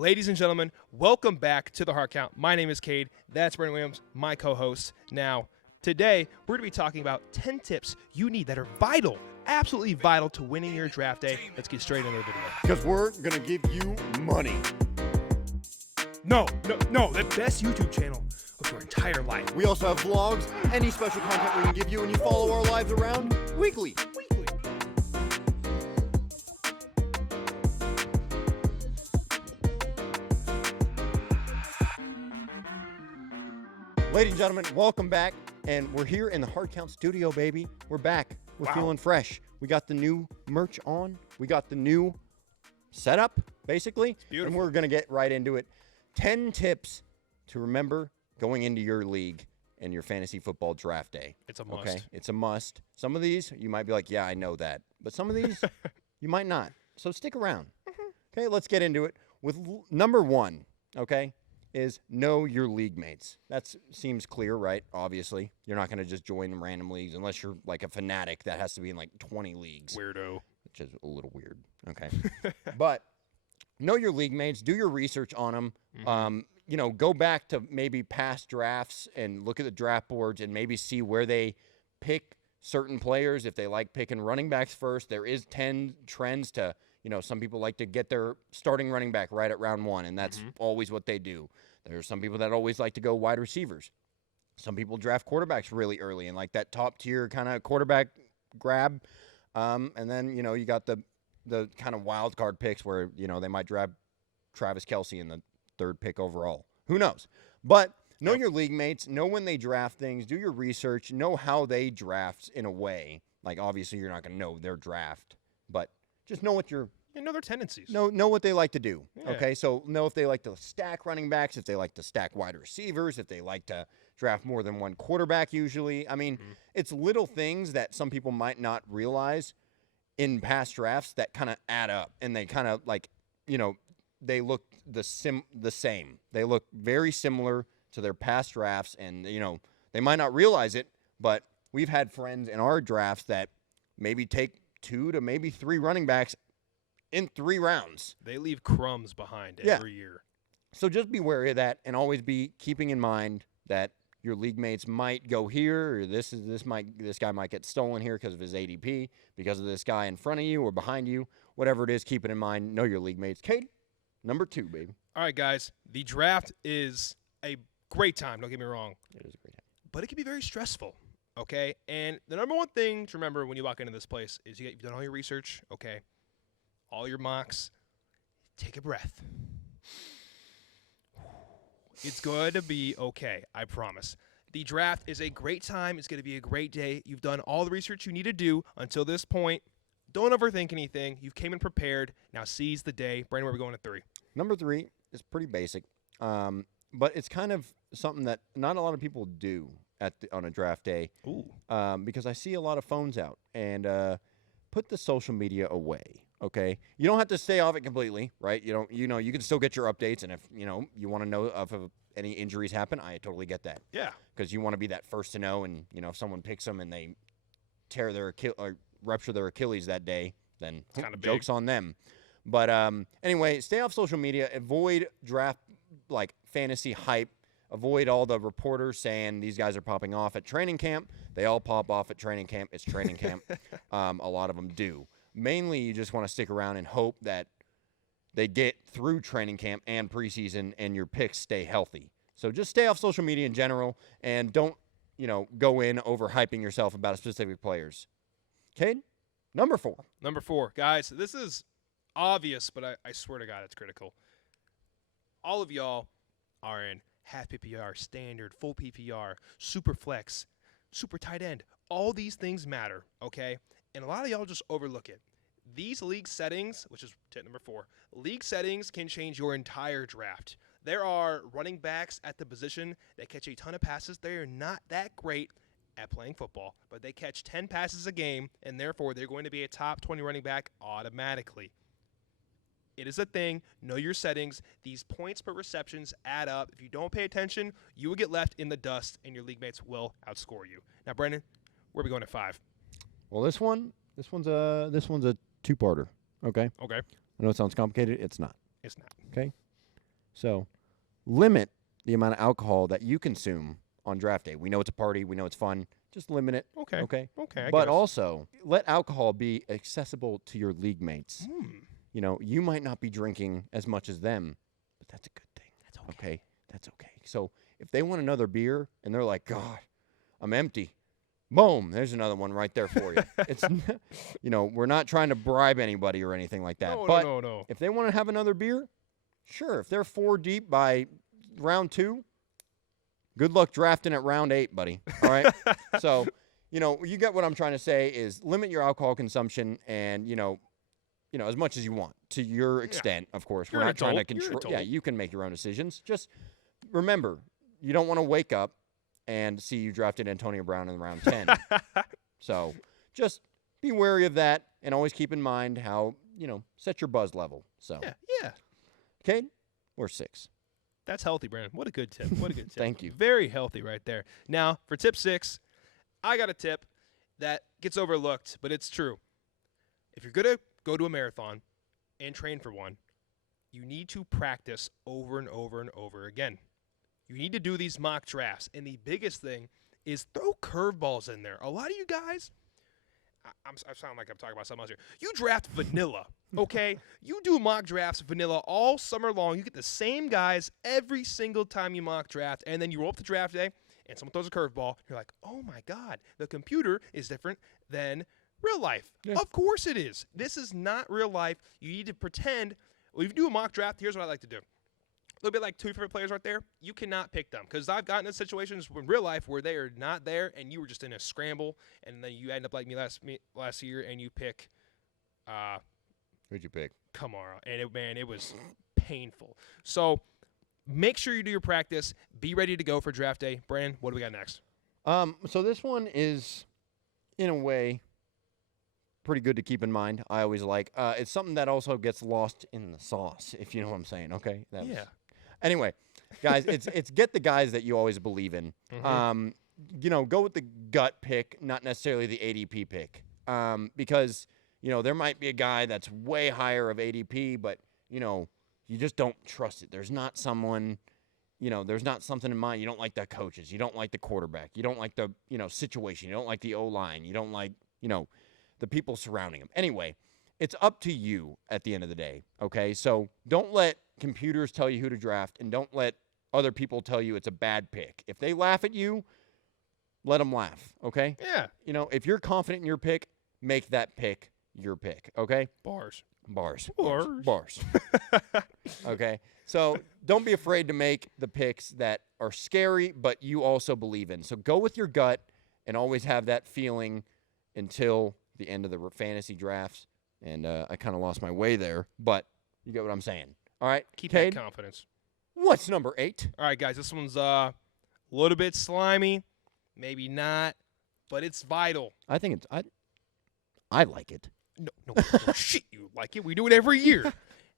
Ladies and gentlemen, welcome back to the Heart Count. My name is Cade. That's Brandon Williams, my co-host. Now, today, we're going to be talking about 10 tips you need that are vital, absolutely vital to winning your draft day. Let's get straight into the video. Because we're going to give you money. No, the best YouTube channel of your entire life. We also have vlogs, any special content we can give you, and you follow our lives around weekly. Ladies and gentlemen, welcome back. And we're here in the Heart Count studio, baby. We're back. We're feeling fresh. We got the new merch on. We got the new setup, basically. It's beautiful. And we're going to get right into it. 10 tips to remember going into your league and your fantasy football draft day. It's a must. Okay, it's a must. Some of these, you might be like, yeah, I know that. But some of these, you might not. So stick around. Okay, let's get into it. With number one, okay, is know your league mates. That seems clear, right? Obviously. You're not going to just join random leagues unless you're like a fanatic that has to be in like 20 leagues. Weirdo. Which is a little weird. Okay. But know your league mates. Do your research on them. Mm-hmm. Go back to maybe past drafts and look at the draft boards and maybe see where they pick certain players. If they like picking running backs first, there is 10 trends to, some people like to get their starting running back right at round one, and that's always what they do. There are some people that always like to go wide receivers. Some people draft quarterbacks really early and like that top tier kind of quarterback grab. And then, you got the kind of wild card picks where, they might draft Travis Kelce in the third pick overall. Who knows? But know your league mates. Know when they draft things. Do your research. Know how they draft in a way. Like, obviously, you're not going to know their draft, but just know what know their tendencies. Know what they like to do. Yeah. Okay, so know if they like to stack running backs, if they like to stack wide receivers, if they like to draft more than one quarterback usually. I mean, it's little things that some people might not realize in past drafts that kind of add up, and they kind of like, they look the same. They look very similar to their past drafts, and they might not realize it, but we've had friends in our drafts that maybe take 2 to maybe 3 running backs in 3 rounds. They leave crumbs behind every year. So just be wary of that, and always be keeping in mind that your league mates might go here, or this guy might get stolen here because of his ADP, because of this guy in front of you or behind you. Whatever it is, keep it in mind. Know your league mates. Cade, number 2, baby. All right, guys. The draft is a great time. Don't get me wrong. It is a great time. But it can be very stressful, okay? And the number one thing to remember when you walk into this place is you've done all your research, okay? All your mocks. Take a breath. It's going to be okay, I promise. The draft is a great time. It's going to be a great day. You've done all the research you need to do until this point. Don't overthink anything. You've came in prepared. Now seize the day. Brandon, where are we going at 3? Number 3 is pretty basic, but it's kind of something that not a lot of people do on a draft day. Ooh. Because I see a lot of phones out. And put the social media away. Okay, you don't have to stay off it completely, right? You can still get your updates, and if you want to know if any injuries happen, I totally get that. Yeah, because you want to be that first to know, and if someone picks them and they tear their or rupture their Achilles that day, then joke's on them. But anyway, stay off social media. Avoid draft like fantasy hype. Avoid all the reporters saying these guys are popping off at training camp. They all pop off at training camp. It's training camp. A lot of them do. Mainly, you just want to stick around and hope that they get through training camp and preseason and your picks stay healthy. So just stay off social media in general and don't, go in overhyping yourself about specific players. Cade, number 4. Number 4. Guys, this is obvious, but I swear to God it's critical. All of y'all are in half PPR, standard, full PPR, super flex, super tight end. All these things matter, okay? And a lot of y'all just overlook it. These league settings, which is tip number 4, league settings can change your entire draft. There are running backs at the position that catch a ton of passes. They are not that great at playing football, but they catch 10 passes a game, and therefore they're going to be a top 20 running back automatically. It is a thing. Know your settings. These points per receptions add up. If you don't pay attention, you will get left in the dust, and your league mates will outscore you. Now, Brandon, where are we going at 5? Well, this one's a 2-parter. Okay. Okay. I know it sounds complicated. It's not. It's not. Okay. So limit the amount of alcohol that you consume on draft day. We know it's a party. We know it's fun. Just limit it. Okay. Okay. Okay. I But guess. also let alcohol be accessible to your league mates. Hmm. You know, you might not be drinking as much as them, but that's a good thing. That's okay. Okay. That's okay. So if they want another beer and they're like, God, I'm empty. Boom, there's another one right there for you. It's, you know, we're not trying to bribe anybody or anything like that. No, but no. if they want to have another beer, sure. If they're 4 deep by round 2, good luck drafting at round 8, buddy. All right. So, you know, you get what I'm trying to say is limit your alcohol consumption and, you know, as much as you want to your extent, of course. You're We're an not trying to adult. You're an control. Yeah, adult. you can make your own decisions. Just remember, you don't want to wake up and see you drafted Antonio Brown in round 10. So just be wary of that and always keep in mind how, set your buzz level. So, Yeah. Cade, we're 6. That's healthy, Brandon. What a good tip. What a good tip. Thank you. Very healthy right there. Now, for tip 6, I got a tip that gets overlooked, but it's true. If you're going to go to a marathon and train for one, you need to practice over and over and over again. You need to do these mock drafts, and the biggest thing is throw curveballs in there. A lot of you guys, I sound like I'm talking about something else here. You draft vanilla, okay? You do mock drafts vanilla all summer long. You get the same guys every single time you mock draft, and then you roll up to draft day, and someone throws a curveball. You're like, oh, my God, the computer is different than real life. Yeah. Of course it is. This is not real life. You need to pretend. Well, if you do a mock draft, here's what I like to do. A little bit like 2 favorite players right there. You cannot pick them because I've gotten in situations in real life where they are not there and you were just in a scramble and then you end up like me last year and you pick Who'd you pick? Kamara and it was painful. So make sure you do your practice. Be ready to go for draft day. Brandon, what do we got next? So this one is, in a way, pretty good to keep in mind. I always like. It's something that also gets lost in the sauce, if you know what I'm saying. Okay. Yeah. Anyway, guys, it's get the guys that you always believe in. Mhm. Go with the gut pick, not necessarily the ADP pick. Because, there might be a guy that's way higher of ADP, but, you just don't trust it. There's not someone, there's not something in mind. You don't like the coaches. You don't like the quarterback. You don't like the, situation. You don't like the O-line. You don't like, the people surrounding him. Anyway, it's up to you at the end of the day, okay? So don't let computers tell you who to draft, and don't let other people tell you it's a bad pick. If they laugh at you, let them laugh, okay? Yeah. If you're confident in your pick, make that pick your pick, okay? Bars. Okay? So don't be afraid to make the picks that are scary, but you also believe in. So go with your gut and always have that feeling until the end of the fantasy drafts. And I kind of lost my way there, but you get what I'm saying. All right, Keep Cade, that confidence. what's number 8? All right, guys, this one's a little bit slimy, maybe not, but it's vital. I think I like it. No, shit, you like it. We do it every year.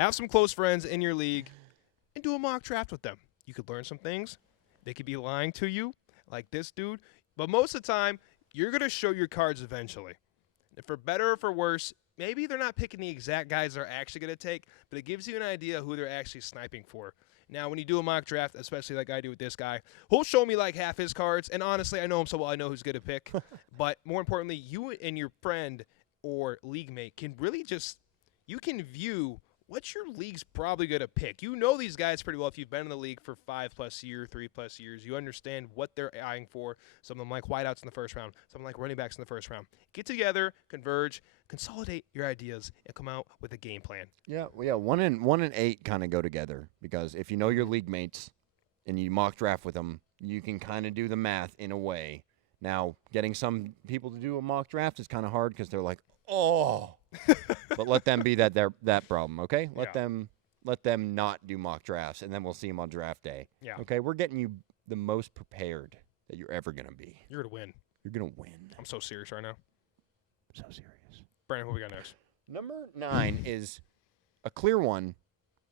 Have some close friends in your league and do a mock draft with them. You could learn some things. They could be lying to you, like this dude. But most of the time, you're going to show your cards eventually. And for better or for worse, maybe they're not picking the exact guys they're actually going to take, but it gives you an idea who they're actually sniping for. Now, when you do a mock draft, especially like I do with this guy, he'll show me like half his cards, and honestly, I know him so well, I know who's going to pick. But more importantly, you and your friend or league mate can really you can view what your league's probably going to pick. You know these guys pretty well if you've been in the league for 5+ years, 3+ years. You understand what they're eyeing for. Some of them like wideouts in the first round. Some like running backs in the first round. Get together, converge, consolidate your ideas, and come out with a game plan. Yeah, 1 and 8 kind of go together because if you know your league mates and you mock draft with them, you can kind of do the math in a way. Now, getting some people to do a mock draft is kind of hard because they're like, oh. But let them be that problem, okay? Let them not do mock drafts, and then we'll see them on draft day. Yeah. Okay, we're getting you the most prepared that you're ever going to be. You're going to win. You're going to win. I'm so serious right now. So serious. Brandon, what we got next? Number 9 is a clear one,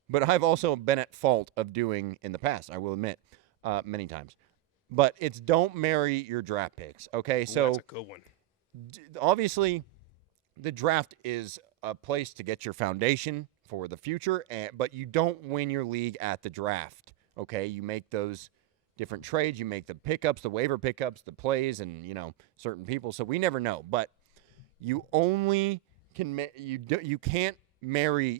but I've also been at fault of doing in the past, I will admit, many times. But it's don't marry your draft picks, okay? Ooh, so that's a good one. Obviously, the draft is a place to get your foundation for the future, but you don't win your league at the draft, okay? You make those different trades. You make the pickups, the waiver pickups, the plays, and, certain people. So we never know. But you only can you can't marry,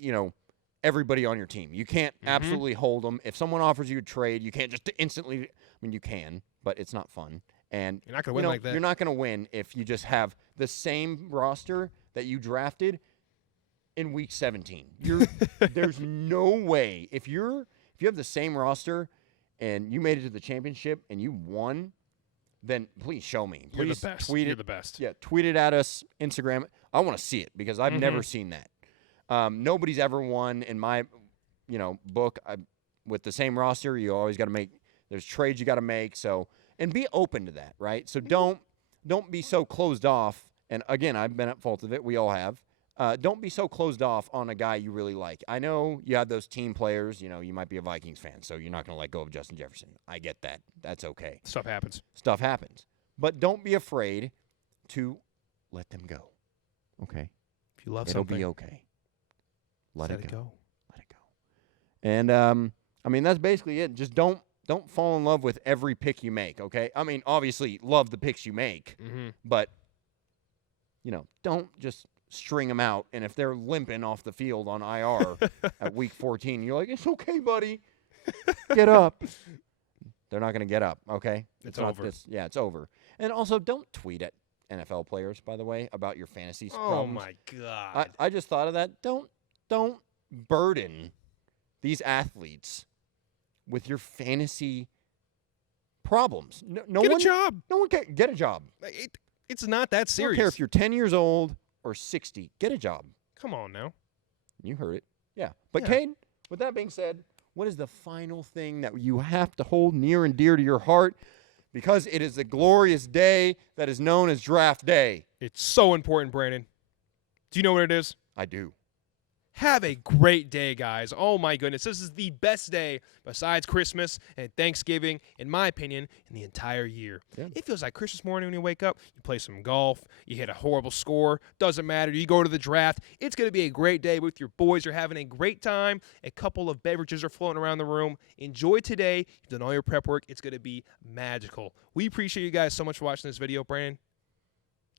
everybody on your team. You can't absolutely hold them. If someone offers you a trade, you can't just instantly. I mean, you can, but it's not fun. And You're not going to win like that. You're not going to win if you just have the same roster that you drafted in week 17. There's no way if you have the same roster and you made it to the championship and you won, then please show me. Please You're the best. tweet it. You're the best. Yeah, tweet it at us, Instagram. I want to see it because I've never seen that. Nobody's ever won in my, book with the same roster. You always got to make. There's trades you got to make. So and be open to that, right? So don't be so closed off. And again, I've been at fault of it. We all have. Don't be so closed off on a guy you really like. I know you have those team players. You might be a Vikings fan, so you're not going to let go of Justin Jefferson. I get that. That's okay. Stuff happens. Stuff happens. But don't be afraid to let them go. Okay? If you love It'll something, be okay. Let it go. Let it go. And, that's basically it. Just don't fall in love with every pick you make, okay? I mean, obviously, love the picks you make, but, don't just string them out. And if they're limping off the field on IR at week 14, you're like, it's okay, buddy. Get up. They're not going to get up, okay? It's over. It's over. And also, don't tweet at NFL players, by the way, about your fantasy Oh, problems. my God. I just thought of that. Don't burden these athletes with your fantasy problems. Get a job. No one can get a job. It's not that I don't serious. care if you're 10 years old or 60. Get a job. Come on now. You heard it. Yeah. But, Yeah. Cade, with that being said, what is the final thing that you have to hold near and dear to your heart? Because it is a glorious day that is known as draft day. It's so important, Brandon. Do you know what it is? I do. Have a great day, guys. Oh, my goodness. This is the best day besides Christmas and Thanksgiving, in my opinion, in the entire year. Yeah. It feels like Christmas morning when you wake up. You play some golf. You hit a horrible score. Doesn't matter. You go to the draft. It's going to be a great day with your boys. You're having a great time. A couple of beverages are floating around the room. Enjoy today. You've done all your prep work. It's going to be magical. We appreciate you guys so much for watching this video. Brandon,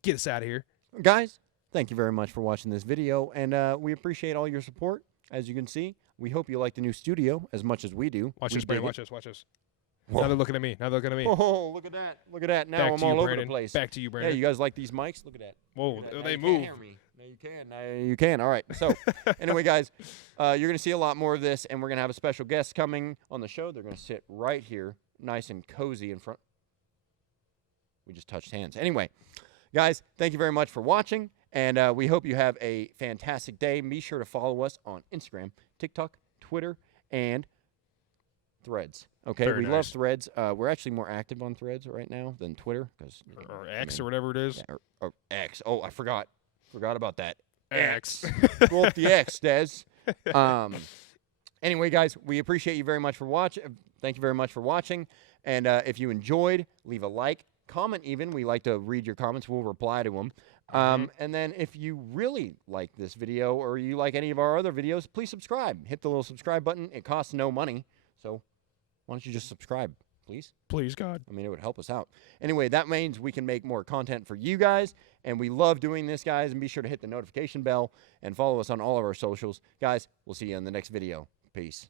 get us out of here. Guys, thank you very much for watching this video, and we appreciate all your support. As you can see, we hope you like the new studio as much as we do. Watch We this, Brandon. dig it. Watch this. Whoa. Now they're looking at me. Oh, look at that. Look at that. Now Back I'm to you, all over Brandon. the place. Back to you, Yeah, Brandon. you guys like these mics? Look at that. Whoa, Look at that. Now they you move. can't hear me. Now you can. Now you can. All right. So, anyway, guys, you're going to see a lot more of this, and we're going to have a special guest coming on the show. They're going to sit right here, nice and cozy in front. We just touched hands. Anyway, guys, thank you very much for watching, and we hope you have a fantastic day. Be sure to follow us on Instagram, TikTok, Twitter, and Threads. Okay, Very we love nice. Threads. We're actually more active on Threads right now than Twitter, because Or X or whatever it is. yeah, or X. Oh, I forgot about that. X. Go up the X, Des. Anyway, guys, we appreciate you very much for watching. Thank you very much for watching. And if you enjoyed, leave a like, comment even. We like to read your comments. We'll reply to them. And then if you really like this video or you like any of our other videos, please subscribe. Hit the little subscribe button. It costs no money. So why don't you just subscribe, please? Please, God. I mean, it would help us out. Anyway, that means we can make more content for you guys, and we love doing this, guys. And be sure to hit the notification bell and follow us on all of our socials. Guys, we'll see you in the next video. Peace.